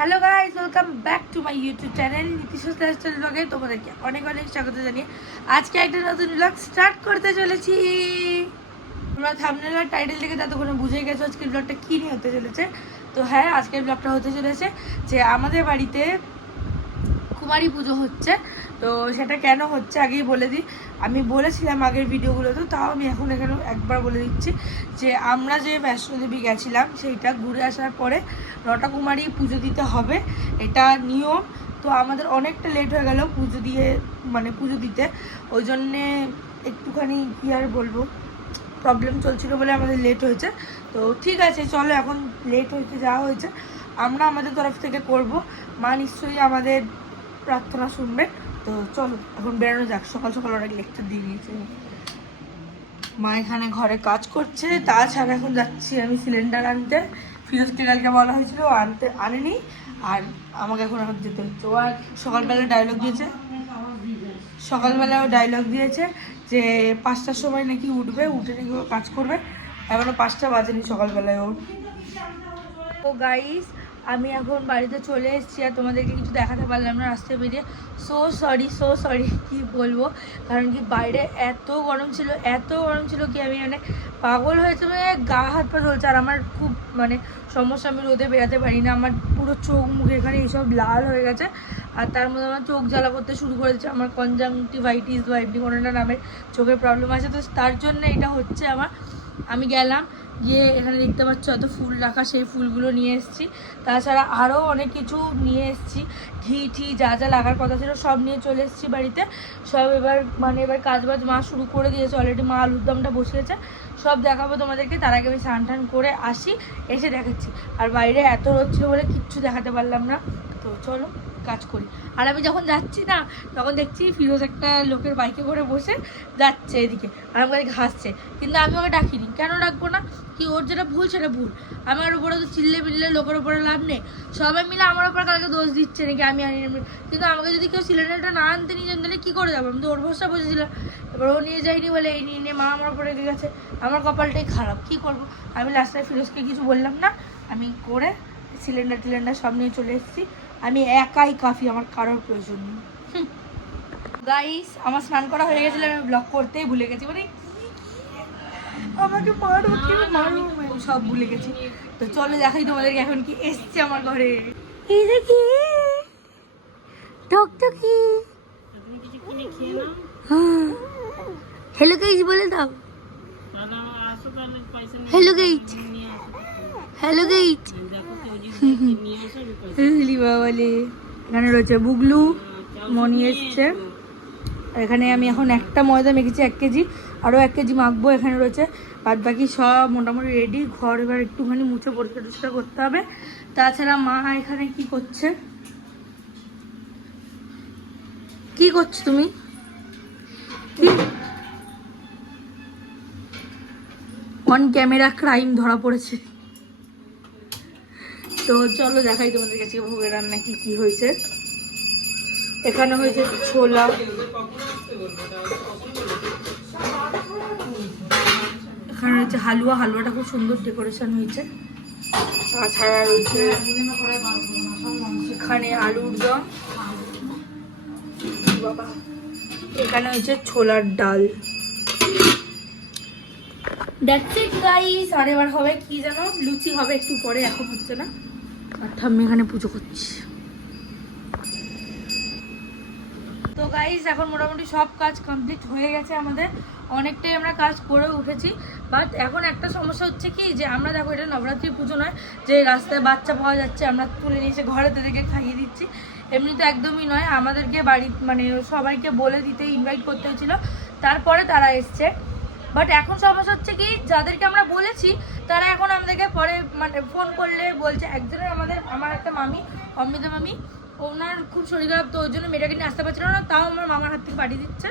Hello guys, welcome back to my YouTube channel Nitish lifestyle ব্লগে তোমাদেরকে অনেক অনেক স্বাগত জানিয়ে আজকে একটা নতুন ব্লগ স্টার্ট করতে চলেছি। তোমরা থাম্বনেল আর টাইটেল থেকে ততক্ষণে বুঝে গেছো আজকের ব্লগটা কী নিয়ে হতে চলেছে। তো হ্যাঁ, আজকের ব্লগটা হতে চলেছে যে আমাদের বাড়িতে কুমারী পুজো হচ্ছে। তো সেটা কেন হচ্ছে আগেই বলে দিই, আমি বলেছিলাম আগের ভিডিওগুলোতে, তাও আমি এখন এখানে একবার বলে দিচ্ছি যে আমরা যে বৈষ্ণোদেবী গেছিলাম সেইটা ঘুরে আসার পরে নটা কুমারী পুজো দিতে হবে, এটা নিয়ম। তো আমাদের অনেকটা লেট হয়ে গেল পুজো দিয়ে, মানে পুজো দিতে, ওই জন্যে একটুখানি কী আর বলবো, প্রবলেম চলছিল বলে আমাদের লেট হয়েছে। তো ঠিক আছে, চলো, এখন লেট হয়েছে যা হয়েছে আমরা আমাদের তরফ থেকে করব। মা নিশ্চয়ই আমাদের প্রার্থনা শুনবে। তো চলো এখন বেরোনো যাক, সকাল সকাল অনেক লেকচার দিয়ে দিয়েছে। মা এখানে ঘরে কাজ করছে, তাছাড়া এখন যাচ্ছি আমি সিলিন্ডার আনতে। ফিরোজকে কালকে বলা হয়েছিল আনেনি, আর আমাকে এখন যেতে হচ্ছে। ও আর সকালবেলা ডায়লগ দিয়েছে যে 5টার সময় নাকি উঠবে, উঠে নাকি ও কাজ করবে। এখনো 5টা বাজেনি সকালবেলায় ওর। ও গাইস, আমি এখন বাড়িতে চলে এসেছি আর তোমাদেরকে কিছু দেখাতে পারলাম না রাস্তায় বেরিয়ে। সো সরি কী বলবো, কারণ কি বাইরে এত গরম ছিল কি আমি মানে পাগল হয়েছে, মানে গা হাত পা চলছে। আর আমার খুব মানে সমস্যা, আমি রোদে বেরাতে পারি না, আমার পুরো চোখ মুখ এখানে এইসব লাল হয়ে গেছে। আর তার মধ্যে আমার চোখ জ্বালা করতে শুরু করেছে, আমার কনজাংটিভাইটিস বা এমনি কোনো একটা নামের চোখের প্রবলেম আছে। তো তার জন্য এটা হচ্ছে আমার। আমি গেলাম, গিয়ে এখানে দেখতে পাচ্ছ এত ফুল রাখা, সেই ফুলগুলো নিয়ে এসেছি। তাছাড়া আরও অনেক কিছু নিয়ে এসেছি, ঘি যা যা লাগার কথা ছিল সব নিয়ে চলে এসেছি বাড়িতে। সব এবার কাজবাজ মা শুরু করে দিয়েছে অলরেডি, মা আলুর দমটা বসিয়েছে, সব দেখাবো তোমাদেরকে। তার আগে আমি স্নান টান করে আসি, এসে দেখাচ্ছি। আর বাইরে এত রোদ ছিল বলে কিচ্ছু দেখাতে পারলাম না। তো চলো কাজ করি। আর আমি যখন যাচ্ছি না, তখন দেখছি ফিরোজ একটা লোকের বাইকে করে বসে যাচ্ছে এদিকে, আর আমাকে হাসছে। কিন্তু আমি ওকে ডাকিনি, কেন ডাকবো না, কি ওর যেটা ভুল সেটা ভুল। আমার উপরে তো চিল্লে মিললে লোকের উপরে লাভ নেই। সবাই মিলে আমার উপর কালকে দোষ দিচ্ছে নাকি আমি আনি। কিন্তু আমাকে যদি কেউ সিলিন্ডারটা না আনতে নিয়ে যান তাহলে কী করে যাবো, আমি তো ওর ভরসা বসেছিলাম। এবার ও নিয়ে যায়নি বলে এই নিয়ে মা আমার উপরে রেগে গেছে। আমার কপালটাই খারাপ, কী করবো। আমি লাস্টে ফিরোজকে কিছু বললাম না, আমি করে সিলিন্ডার সব নিয়ে চলে এসেছি। আমি একাই কাফি, আমার কারোর প্রয়োজন নেই। গাইস, আমার স্নান করা হয়ে গেছিল, আমি ব্লগ করতেই ভুলে গেছি, মানে আমাকে মারো কি মারো, আমি সব ভুলে গেছি। তো চলো দেখাই তোমাদেরকে এখন কি এসছে আমার ঘরে। এই দেখি টকটকি, হ্যালো গাইস বলে দাও, হ্যালো গাইস, হ্যালো গাইস। বলে এখানে রয়েছে বুগলু, মনি এসছে। এখানে আমি এখন একটা ময়দা মেখেছি 1 কেজি, আরও 1 কেজি মাখবো। এখানে রয়েছে, বাদ বাকি সব মোটামুটি রেডি। ঘর এবার একটুখানি মুছে পরিষ্কার করতে হবে। তাছাড়া মা এখানে কি করছে, কি করছো তুমি? অন ক্যামেরা ক্রাইম ধরা পড়েছে। তো চলো দেখাই তোমাদের কাছে ভোগের রান্না কি হয়েছে। এখানে হয়েছে ছোলা, এখানে রয়েছে হালুয়াটা খুব সুন্দর ডেকোরেশন হয়েছে। তাছাড়া রয়েছে এখানে আলুর দম, বাবা, এখানে হয়েছে ছোলার ডাল। That's it guys. আর এবার হবে কি জানো, লুচি হবে একটু পরে, এখন হচ্ছে না। আর ঠাম্মি এখানে পুজো করছি। তো গাইস, এখন মোটামুটি সব কাজ কমপ্লিট হয়ে গেছে আমাদের, অনেকটাই আমরা কাজ করে উঠেছি। বাট এখন একটা সমস্যা হচ্ছে কি, যে আমরা দেখো এটা নবরাত্রি পুজো নয় যে রাস্তায় বাচ্চা পাওয়া যাচ্ছে আমরা তুলে নিয়ে এসে ঘরে তাদেরকে খাইয়ে দিচ্ছি, এমনি তো একদমই নয়। আমাদেরকে বাড়ি মানে সবাইকে বলে দিতে, ইনভাইট করতে হয়েছিল, তারপরে তারা এসছে। বাট এখন সমস্যা হচ্ছে কি, যাদেরকে আমরা বলেছি তারা এখন আমাদেরকে পরে মানে ফোন করলে বলছে, একজনের আমার একটা মামি, অমৃতা মামি, ওনার খুব শরীর খারাপ, তো ওই জন্য মেয়েটাকে নিয়ে আসতে পারছিল না, তাও আমার মামার হাত থেকে পাঠিয়ে দিচ্ছে।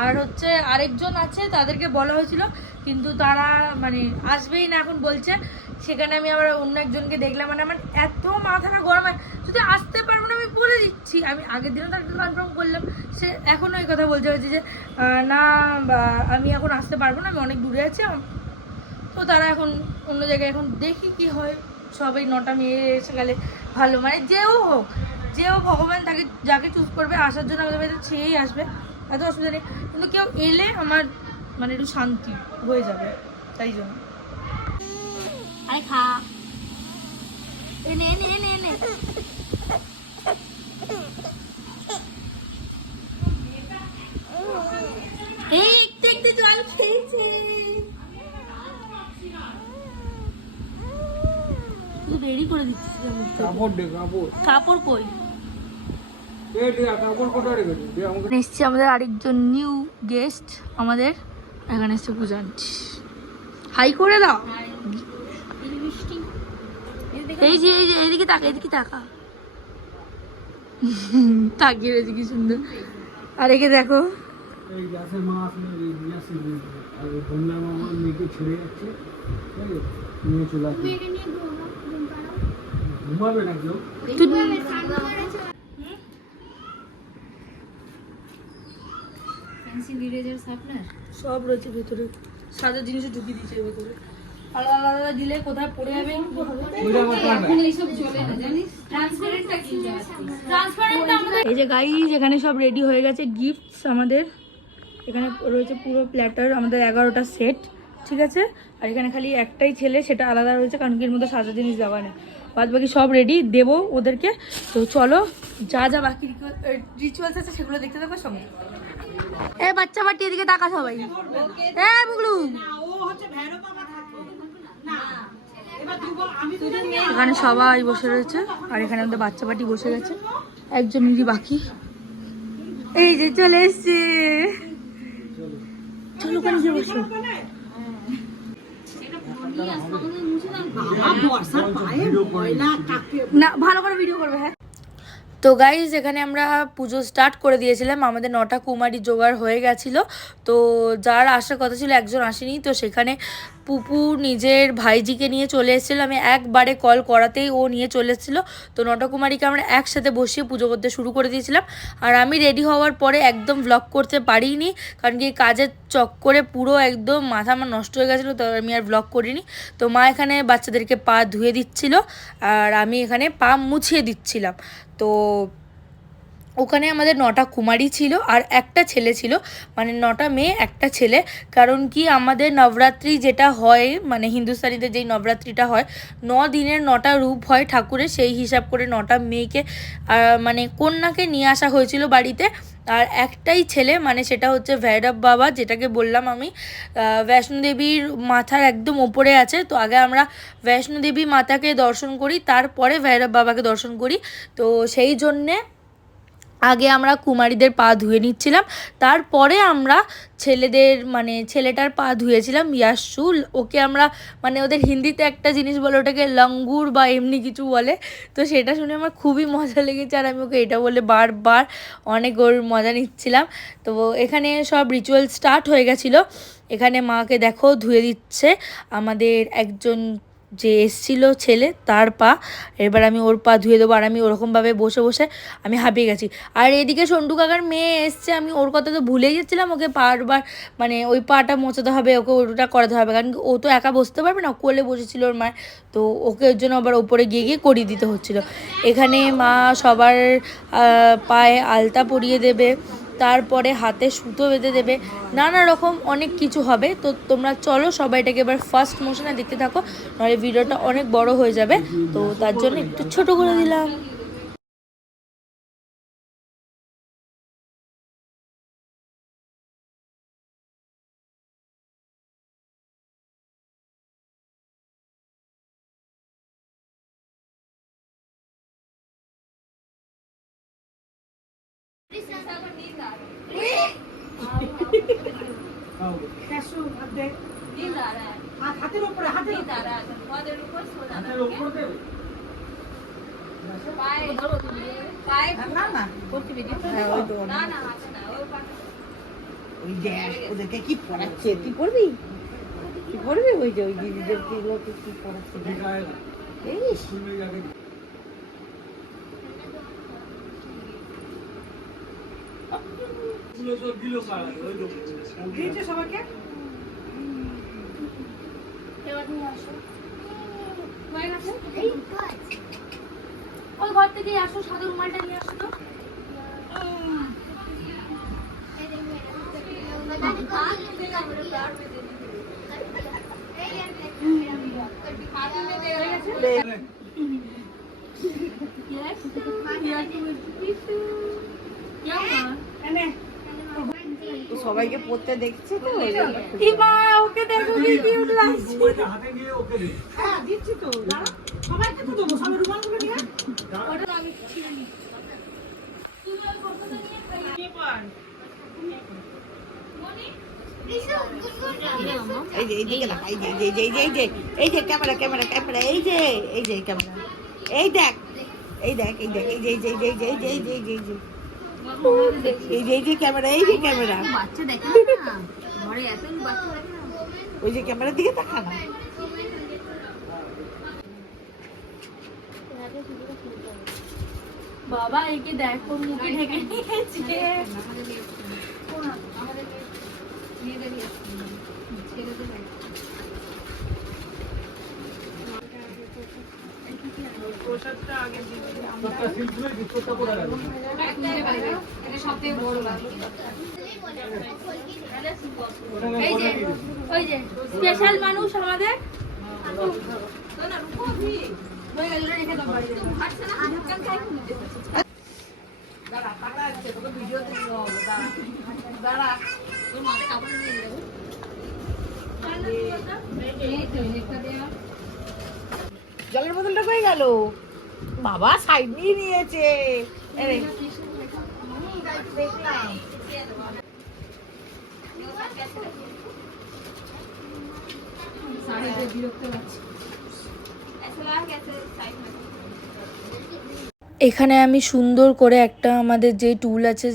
আর হচ্ছে আরেকজন আছে, তাদেরকে বলা হয়েছিল কিন্তু তারা মানে আসবেই না এখন বলছে। সেখানে আমি আবার অন্য একজনকে দেখলাম, মানে আমার এত মাথাটা গরম হয়, যদি আসতে পারবো না আমি বলে দিচ্ছি। আমি আগের দিনও তাকে কনফার্ম করলাম, সে এখনও এই কথা বলছে হয়েছে যে না আমি এখন আসতে পারবো না, আমি অনেক দূরে আছি। তো তারা এখন অন্য জায়গায়, এখন দেখি কি হয়। সবাই 9টা মেয়ে এসে গেলে ভালো, মানে যেও ভগবান তাকে যাকে চুজ করবে আসার জন্য আমাদের বাড়িতে ছেয়েই আসবে, এত অসুবিধা নেই। কিন্তু কেউ এলে আমার মানে একটু শান্তি হয়ে যাবে, তাই জন্য। আরে খা, এনে এনে এনে এনে এই একটু একটু জল খেয়েছে, রেডি করে দিচ্ছি। কাপড় কই এসছে আমাদের আরেকজন নিউ গেস্ট, আমাদের এখানে এসছে পূজা। হাই করে দাও। এই যে এদিকে তাকা, এদিকে তাকা, তাকিয়ে রয়েছে কি সুন্দর। আর একে দেখো, সব রয়েছে ভেতরে, সাজার জিনিস ঢুকিয়ে দিচ্ছে ভেতরে। আলাদা আলাদা দিলে কোথায় পড়ে যাবে। এই যে গাইস এখানে সব রেডি হয়ে গেছে গিফটস আমাদের। এখানে রয়েছে পুরো প্ল্যাটার, আমাদের 11টা সেট, ঠিক আছে। আর এখানে খালি একটাই ছেলে, সেটা আলাদা রয়েছে কারণ কি এর মধ্যে সাজা জিনিস দেওয়া নেই। বাদ বাকি সব রেডি, দেবো ওদেরকে। তো চলো যা যা বাকি রিচুয়ালস আছে সেগুলো দেখতে থাকো সঙ্গে। এ বাচ্চা বাটি এদিকে তাকা সবাই। এ বুগলু, এখানে সবাই বসে রয়েছে আর এখানে আমাদের বাচ্চা বাটি বসে গেছে, একজনেরই বাকি। এই যে চলে এসছে, চলো ওখানে গিয়ে বসো। না ভালো করে ভিডিও করবে। হ্যাঁ তো গাইজ এখানে আমরা পুজো স্টার্ট করে দিয়েছিলাম, আমাদের 9টা কুমারী জোগাড় হয়ে গেছিলো। তো যার আসার কথা ছিল একজন আসেনি, তো সেখানে পুপু নিজের ভাইজিকে নিয়ে চলে এসেছিলো। আমি একবারে কল করাতেই ও নিয়ে চলে এসেছিলো। তো 9টা কুমারীকে আমরা একসাথে বসিয়ে পুজো করতে শুরু করে দিয়েছিলাম। আর আমি রেডি হওয়ার পরে একদম ভ্লগ করতে পারিনি, কারণ কি কাজের চক্করে পুরো একদম মাথা আমার নষ্ট হয়ে গেছিলো, তো আমি আর ভ্লগ করিনি। তো মা এখানে বাচ্চাদেরকে পা ধুয়ে দিচ্ছিল আর আমি এখানে পা মুছিয়ে দিচ্ছিলাম। তো ওখানে আমাদের 9টা কুমারী ছিল আর একটা ছেলে ছিল, মানে 9টা মেয়ে একটা ছেলে। কারণ কি আমাদের নবরাত্রি যেটা হয়, মানে হিন্দুস্তানিদের যেই নবরাত্রিটা হয়, 9 দিনের 9টা রূপ হয় ঠাকুরের, সেই হিসাব করে 9টা মেয়েকে মানে কন্যাকে নিয়ে আসা হয়েছিল বাড়িতে। আর একটাই ছেলে, মানে সেটা হচ্ছে ভৈরব বাবা, যেটাকে বললাম আমি বৈষ্ণোদেবীর মাথার একদম ওপরে আছে। তো আগে আমরা বৈষ্ণোদেবী মাতাকে দর্শন করি, তারপরে ভৈরব বাবাকে দর্শন করি। তো সেই জন্যে আগে আমরা কুমারীদের পা ধুয়ে নিচ্ছিলাম, তারপরে আমরা ছেলেদের, মানে ছেলেটার পা ধুয়েছিলাম। ইয়াসু, ওকে আমরা মানে ওদের হিন্দিতে একটা জিনিস বলে, ওটাকে লঙ্গুর বা এমনি কিছু বলে। তো সেটা শুনে আমার খুবই মজা লেগেছে আর আমি ওকে এটা বলে বারবার অনেক ওর মজা নিচ্ছিলাম। তো এখানে সব রিচুয়াল স্টার্ট হয়ে গেছিলো। এখানে মাকে দেখো ধুয়ে দিচ্ছে আমাদের একজন যে এসছিল ছেলে, তার পা। এবার আমি ওর পা ধুয়ে দেবো আর আমি ওরকমভাবে বসে বসে আমি হাঁপিয়ে গেছি। আর এদিকে সন্টু কাকার মেয়ে এসছে, আমি ওর কথা তো ভুলেই যাচ্ছিলাম। ওকে বারবার মানে ওই পাটা মোচাতে হবে, ওকে ওটা করাতে হবে, কারণ ও তো একা বসতে পারবে না, কোলে বসেছিল ওর মায়ের। তো ওকে ওর জন্য আবার ওপরে গিয়ে গিয়ে করিয়ে দিতে হচ্ছিলো। এখানে মা সবার পায়ে আলতা পরিয়ে দেবে, তারপরে হাতে সুতো বেঁধে দেবে, নানা রকম অনেক কিছু হবে। তো তোমরা চলো সবাই এটাকে এবার ফার্স্ট মোশনে দেখতে থাকো, নাহলে ভিডিওটা অনেক বড় হয়ে যাবে। তো তার জন্য একটু ছোট করে দিলাম। হাতের উপরে, হাতের উপরে ওদেরকে কি পড়াচ্ছে, তুই পড়বি, তুই পড়বি ওই যে ওই দিদিদের লোকে কি পড়াচ্ছে। সবাইকে এবার নিয়ে আসো। ওই ঘর থেকে আসো, সাদা রুমালটা নিয়ে আসো তো। সবাইকে পড়তে দেখছে তো ওকে দেখো কি কিউট লাগছে। হাতে নিয়ে ওকে দে। হ্যাঁ দিচ্ছি তো দাঁড়া সবাইকে তো দেবো সবাই রুমালগুলো নিয়ে ওটা আমি ছিঁড়ে নিই। তুমি ওই ফটোটা নিয়ে খাইয়ে পার। এই যে এইদিকে না এই যে এই যে এই যে এই যে এই যে ক্যামেরা ক্যামেরা ক্যামেরা এই যে ক্যামেরা এই দেখ এই দেখ এই দেখ এই যে এই যে এই যে এই যে এই যে এই যে এই যে এই যে ক্যামেরা এই যে ক্যামেরা বাচ্চা দেখে না ঘরে এত বাচ্চা দেখে না ওই যে ক্যামেরার দিকে তাকা না বাবা একে দেখো মুখে ঢেকে নিয়েছে একটা সিলসিলা বিস্কুটটা পড়ে গেল। এই যে ওই যে স্পেশাল মানুষ আমাদের জলের বোতলটা কই গেল বাবা সাইড নিয়ে নিয়েছে দেখলাম এখানে আমি সুন্দর করে একটা আমাদের যে টুল আছে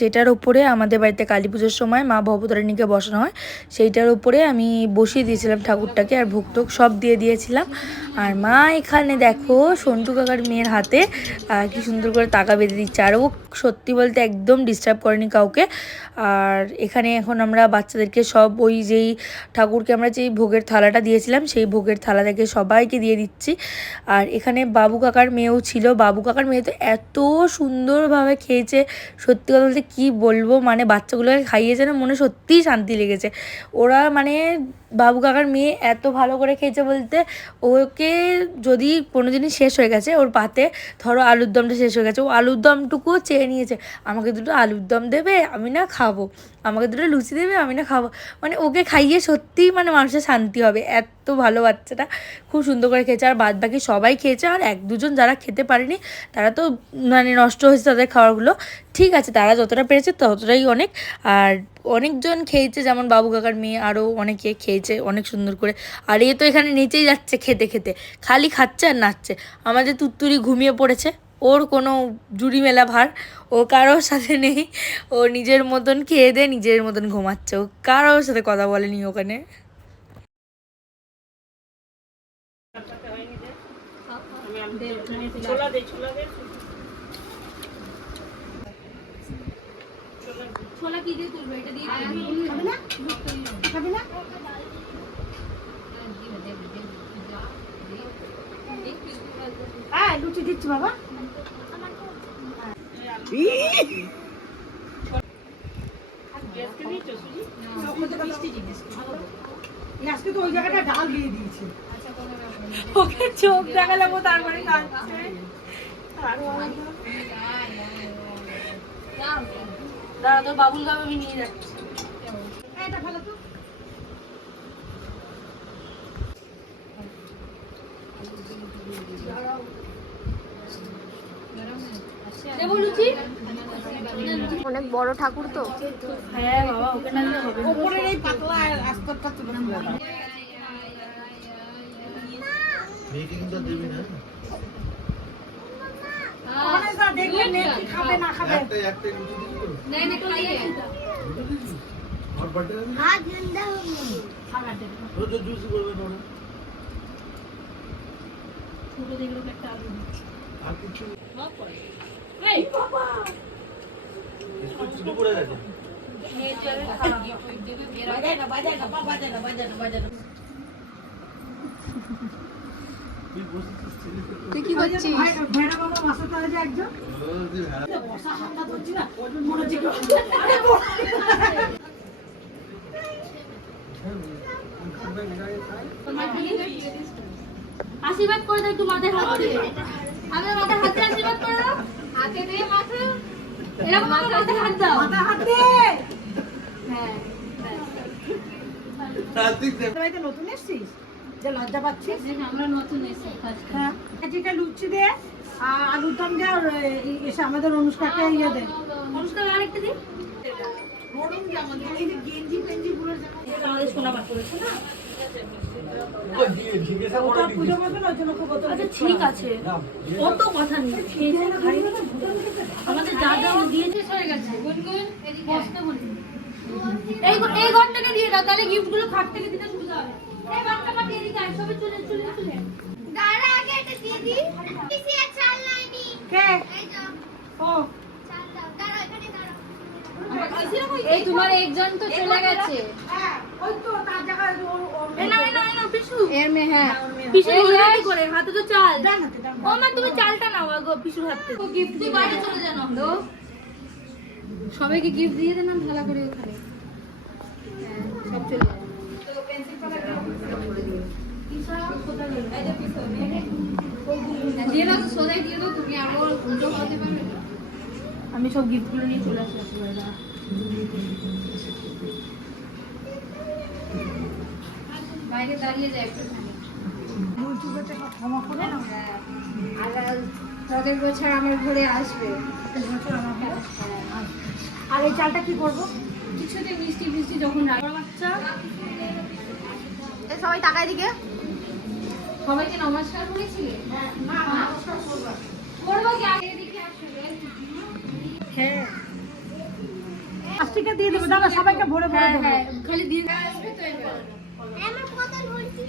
যেটার উপরে আমাদের বাড়িতে কালী পুজোর সময় মা ভবতারিণীকে বসানো হয় সেইটার উপরে আমি বসিয়ে দিয়েছিলাম ঠাকুরটাকে আর ভোগ টোগ সব দিয়ে দিয়েছিলাম। আর মা এখানে দেখো সন্টু কাকার মেয়ের হাতে কি সুন্দর করে তাকা বেঁধে দিচ্ছে আর ও সত্যি বলতে একদম ডিস্টার্ব করেনি কাউকে। আর এখানে এখন আমরা বাচ্চাদেরকে সব ওই যেই ঠাকুরকে আমরা যেই ভোগের থালাটা দিয়েছিলাম সেই ভোগের থালা থেকে সবাইকে দিয়ে দিচ্ছি। আর এখানে বাবু কাকার মেয়েও ছিল, বাবু কাকার মেয়ে তো এত সুন্দরভাবে খেয়েছে সত্যি কথা বলতে কী বলবো, মানে বাচ্চাগুলোকে খাইয়েছে না মনে সত্যিই শান্তি লেগেছে। ওরা মানে বাবু কাকার মেয়ে এত ভালো করে খেয়েছে বলতে ওকে যদি কোনো জিনিস শেষ হয়ে গেছে ওর পাতে ধরো আলুর দমটা শেষ হয়ে গেছে ও আলুর দমটুকুও চেয়ে নিয়েছে আমাকে দুটো আলুর দম দেবে আমি না খাবো, আমাকে দুটো লুচি দেবে আমি না খাবো, মানে ওকে খাইয়ে সত্যিই মানে মানুষের শান্তি হবে। এত ভালো বাচ্চাটা খুব সুন্দর করে খেয়েছে আর বাদ বাকি সবাই খেয়েছে। আর এক দুজন যারা খেতে পারেনি তারা তো মানে নষ্ট হয়েছে তাদের খাবারগুলো, ঠিক আছে তারা যতটা পেরেছে ততটাই অনেক। আর অনেকজন খেয়েছে যেমন বাবু কাকার মেয়ে আরও অনেকে খেয়েছে অনেক সুন্দর করে। আর এ তো এখানে নেচেই যাচ্ছে খেতে খেতে খালি খাচ্ছে আর নাচছে। আমাদের তুত্তুরি ঘুমিয়ে পড়েছে, ওর কোনো জুড়ি মেলা ভার, ও কারোর সাথে নেই, ও নিজের মতন খেয়ে দিয়ে নিজের মতন ঘুমাচ্ছে, ও কারোর সাথে কথা বলেনি ওখানে। ছোলা কি দিয়ে তুলবে এটা দিয়ে খাবে না খাবে না হ্যাঁ লুচি দিচ্ছি বাবা আজকে তো ওই জায়গাটা ডাল দিয়ে দিয়েছে ওকে চোখ দেখালাম ও তারপরে কাঁদছে। দাঁড়া তোর বাবুল গাম আমি নিয়ে যাচ্ছি। এটা ভালো তো দেবো লুচি? অনেক বড় ঠাকুর তো হ্যাঁ বাবা ওকে নালে হবে না। উপরের এই পাতলা আস্তরটা তুলে তুলে দাও মিটিংটা দিবি না ওখানে যা দেখবে নেকি খাবে না খাবে একটা লুচি দিবি তো नहीं नहीं खाइए और बर्थडे है হাত ঠান্ডা হবে तो जो जूस করবে না ছোট দেখলো একটা আলু আর কিছু এই বাবা বিস্কুট ছিটে পড়ে গেছে এই যে খাওয়া দেবে বের হয় বাজায় না বাজায় না বাজায় না বাজায় না বাজায় না তুই বসেছিস ছেলে তো তুই কি করছিস? আশীর্বাদ করে দাও একটু মাথায় হাত দিয়ে। আমাদের মাথায় হাত দিয়ে আশীর্বাদ করে দাও। হাতে দিয়ে মাথা এরকম মাথায় হাত দাও। মাথায় হাত দে। হ্যাঁ বাড়িতে নতুন এসেছিস যে লজ্জা পাচ্ছিস? আমরা নতুন এসেছি। হ্যাঁ এটা লুচি দে আর আলুর দম দে আর এসে আমাদের অনুষ্কাকে ইয়ে দে। অনুষ্ঠান আরেকটা দিন। এই যে গেঞ্জি পেঞ্জি গুলো আমাদের সোনা পাঠ করেছে না? জিজ্ঞাসা করে ওটা পুজো করবে না ওই জন্য খুব আচ্ছা ঠিক আছে, কত কথা নেই, খেয়েছে খাই না, আমাদের যা যা দিয়েছে হয়ে গেছে। গুনগুন বসতে বলি এই ঘরটাকে দিয়ে দাও, তাহলে গিফট গুলো খাট থেকে দিতে সুবিধা হবে। এই বাচ্চা পাঠিয়ে দিতে আর সবাই চলে চলে চলে। দাঁড়া আগে এটা দিয়ে দি। পিসি আর চাল লাইনি। কে এই তো ও চাল দাও। দাঁড়া এখানে দাঁড়া। এই তোমার একজন তো চলে গেছে। হ্যাঁ ওই তো তার জায়গায় এই না পিসু, এর মে হ্যাঁ। পিসু অলরেডি করে হাতে তো চাল। দেন না দেন ও মা তুমি চালটা নাও গো পিসুর হাত থেকে। গিফট তুই বাইরে চলে যা না। দো সবাইকে গিফট দিয়ে দেন, ভালো করে ওখানে সব চলে যায়। দিয়ে দাও, সোজাই দিয়ে দাও, তুমি আরো উল্টো হতে পারবে। আমি সব গিফটগুলো নিয়ে চলে আসি একেবারে। বাইরে দাঁড়িয়ে যায় একটুখানি। ইউটিউবে ক্ষমা করে না আর পরের বছর আমার ঘরে আসবে। আর এই চালটা কি করবো? কিছুতে মিষ্টি ফিষ্টি যখন রাখা বাচ্চা এই সবাই টাকায় দিকে। সবাইকে নমস্কার করেছিলে? করবো কি আগে দিকে আসবে? হ্যাঁ প্লাস্টিকে দিয়ে দেবো দাদা, সবাইকে ভরে ভরে দেবো। খালি দিয়ে আসবে তো এবার। আমার বোতল ভর্তি।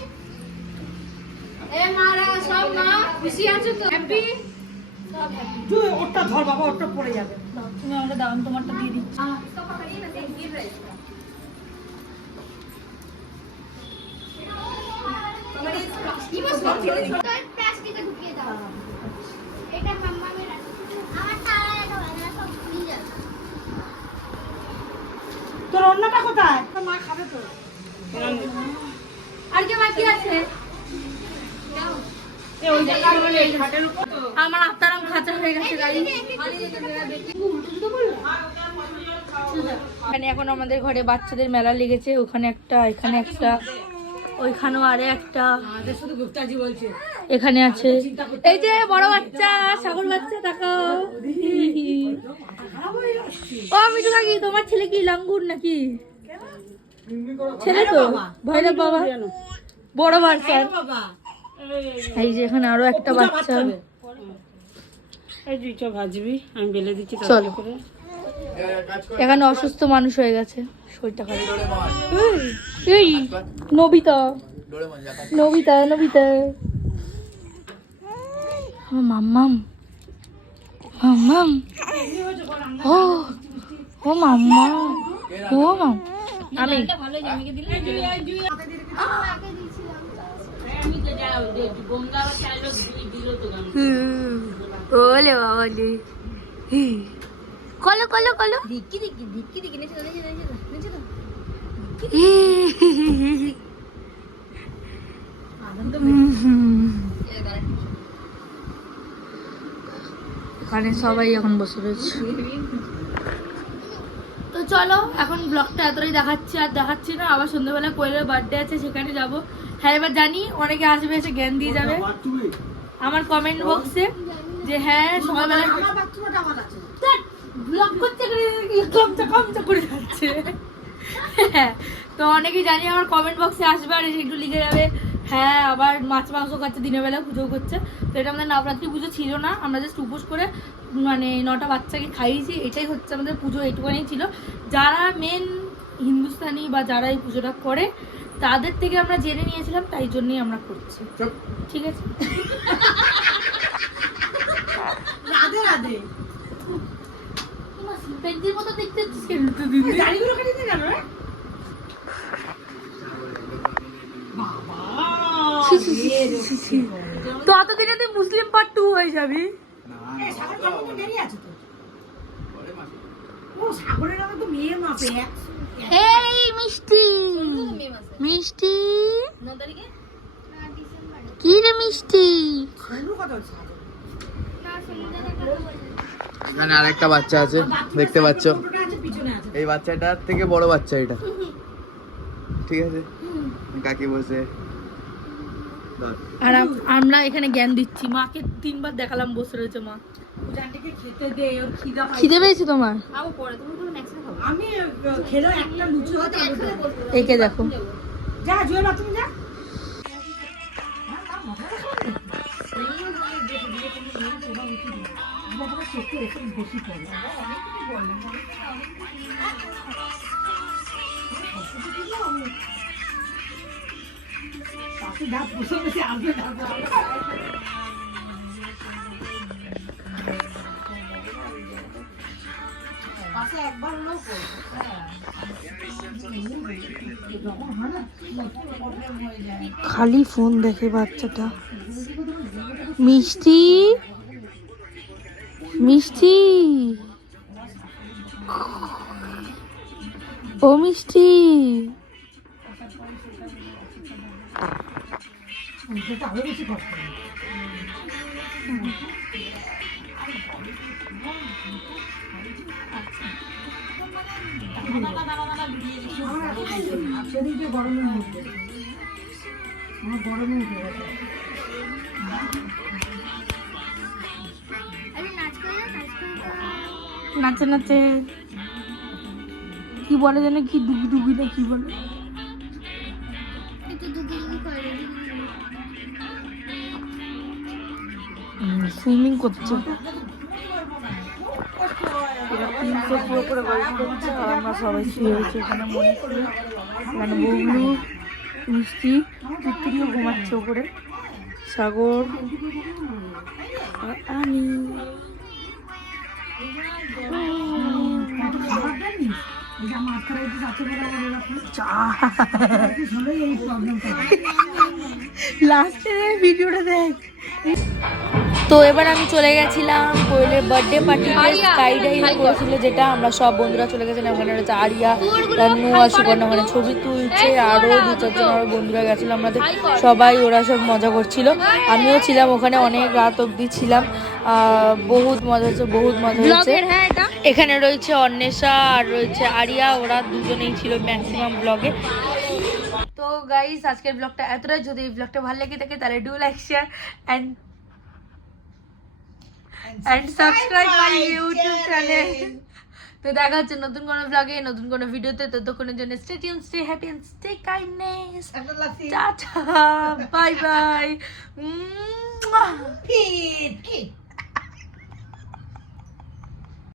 এ মারা সব মা খুশি আছো তো? হ্যাপি? সব হ্যাপি। তুই ওটা ধর বাবা, ওটা পড়ে যাবে। তুমি আমাকে দাও, আমি তোমারটা দিয়ে দিচ্ছি। প্লাস্টিকে ঢুকিয়ে দাও। এটা মাম্মামের আমার তারা এটা বানা সব ভুলে যাচ্ছে। তোর অন্যটা কোথায়? তোর মা খাবে তো। আর কে বাকি আছে? আমার আত্মারাম খাঁচা হয়ে গেছে গাড়ি। এখানে এখন আমাদের ঘরে বাচ্চাদের মেলা লেগেছে, ওখানে একটা, এখানে একটা, ওইখানেও আরে একটা, শুধু গুপ্তাজি বলছে। এখানে আছে। এই যে বড় বাচ্চা, সাগর বাচ্চা, তাকাও। ও মিঠু কাকি, তোমার ছেলে কি লাঙ্গুর নাকি? ছেলে তো ভৈরব বাবা, বড় বাচ্চা। বাবা এই যে এখানে আরো একটা বাচ্চা। এই যে চ ভাজবি, আমি বেলে দিচ্ছি চলো, এখানে অসুস্থ মানুষ হয়ে গেছে, শরীরটা খারাপ। এই নবিতা, নবিতা, নবিতা, আমার মাম্মাম, মাম্মাম, ও ও মাম্মা, ও মাম, আমি ওলে বাবালে, কলো কলো কলো, দিকি দিকি দিকি দিকি, নিচে নিচে নিচে নিচে দাও। এখানে সবাই এখন বসে রয়েছে। তো চলো এখন ব্লগটা এতটাই দেখাচ্ছি, আর দেখাচ্ছি না। আবার সন্ধ্যাবেলা কোয়েলের বার্থডে আছে, সেখানে যাবো। হ্যাঁ এবার জানি অনেকে আসবে, এসে জ্ঞান দিয়ে যাবে আমার কমেন্ট বক্সে যে হ্যাঁ সকালবেলা ব্লগ করতে করে যাচ্ছে। হ্যাঁ তো অনেকেই জানি আমার কমেন্ট বক্সে আসবে আর এসে একটু লিখে যাবে হ্যাঁ আবার মাছ মাংস খাচ্ছে, দিনের বেলা পুজো করছে। তো এটা আমাদের নবরাত্রি পুজো ছিল না, আমরা জাস্ট উপোস করে মানে 9টা বাচ্চাকে খাইয়েছি, এটাই হচ্ছে আমাদের পুজো, এইটুখানি ছিল। যারা মেন হিন্দুস্তানি বা যারা এই পুজোটা করে তাদের থেকে আমরা জেনে নিয়েছিলাম, তাই জন্যই আমরা করছি, ঠিক আছে? রাধে রাধে। পেন্টির মতো দেখতে দাড়িগুলো কেটে দিয়ে গেল রে বাবা। তো ততদিনে তুই মুসলিম পার্ট 2 হয়ে যাবি। এ, সাগর জন্ম তো দেরি আছে তো। ও সাগরের আগে তো মেয়ে মাপে এই মিষ্টি মিষ্টি কি রে মিষ্টি? সুন্দর কথা হচ্ছে সাগর। এখানে আরেকটা বাচ্চা আছে দেখতে পাচ্ছ, ছোটটা আছে পিছনে আছে। এই বাচ্চাটার থেকে বড় বাচ্চা এটা, ঠিক আছে? কাকি বসে ধর। আর আমরা এখানে জ্ঞান দিচ্ছি, মাকে 3 বার দেখালাম বসে রয়েছে মা। জানটিকে খেতে দে, ওর খিদা পায়। খিদে পেয়েছে তোমার? আমি খেলো একটা লুচি হতো একে দেখো, যা জুয়েল তুমি যা। খালি ফোন দেখে বাচ্চাটা। মিষ্টি মিষ্টি ও মিষ্টি, আরো বেশি কষ্ট। সেদিকে গরমে উঠবে, আমার গরমে উঠে গেছে। নাচে নাচে কি বলে জানে, কি ডুবি ডুবি না কি বলে, সুইমিং করছে। এরা 300 পুরো করে গল্প করছে আর আমরা সবাই শুয়ে রয়েছি এখানে মনে করে। মানে বগলু মিষ্টি টুকটুকিও ঘুমাচ্ছে ওপরে, সাগর আর আমি। লাস্টে ভিডিওটা দেখ। তো এবার আমি চলে গেছিলাম কোয়েলের বার্থডে পার্টিতে, স্কাই ডাইভ করেছিল যেটা, আমরা সব বন্ধুরা চলে গেছিলাম। ওখানে রয়েছে আরিয়া, রানু আর সুকন্যা, মানে ছবি তুলছে, আরও 2-4 জন আরও বন্ধুরা গেছিলো আমাদের সবাই, ওরা সব মজা করছিল, আমিও ছিলাম ওখানে, অনেক রাত অবধি ছিলাম। বহুত মজা হচ্ছে, বহুত মজা হচ্ছে। এখানে রয়েছে অন্বেষা আর রয়েছে আরিয়া, ওরা দুজনেই ছিল ম্যাক্সিমাম ব্লগে। তো গাইস আজকের ব্লগটা এতটাই। যদি এই ব্লগটা ভালো লেগে থাকে তাহলে do like share and subscribe my YouTube channel. তো দেখা হচ্ছে নতুন কোনো ব্লগে, নতুন কোনো ভিডিওতে। ততক্ষণের জন্য stay tuned, stay happy and stay kindness. Tata, bye bye.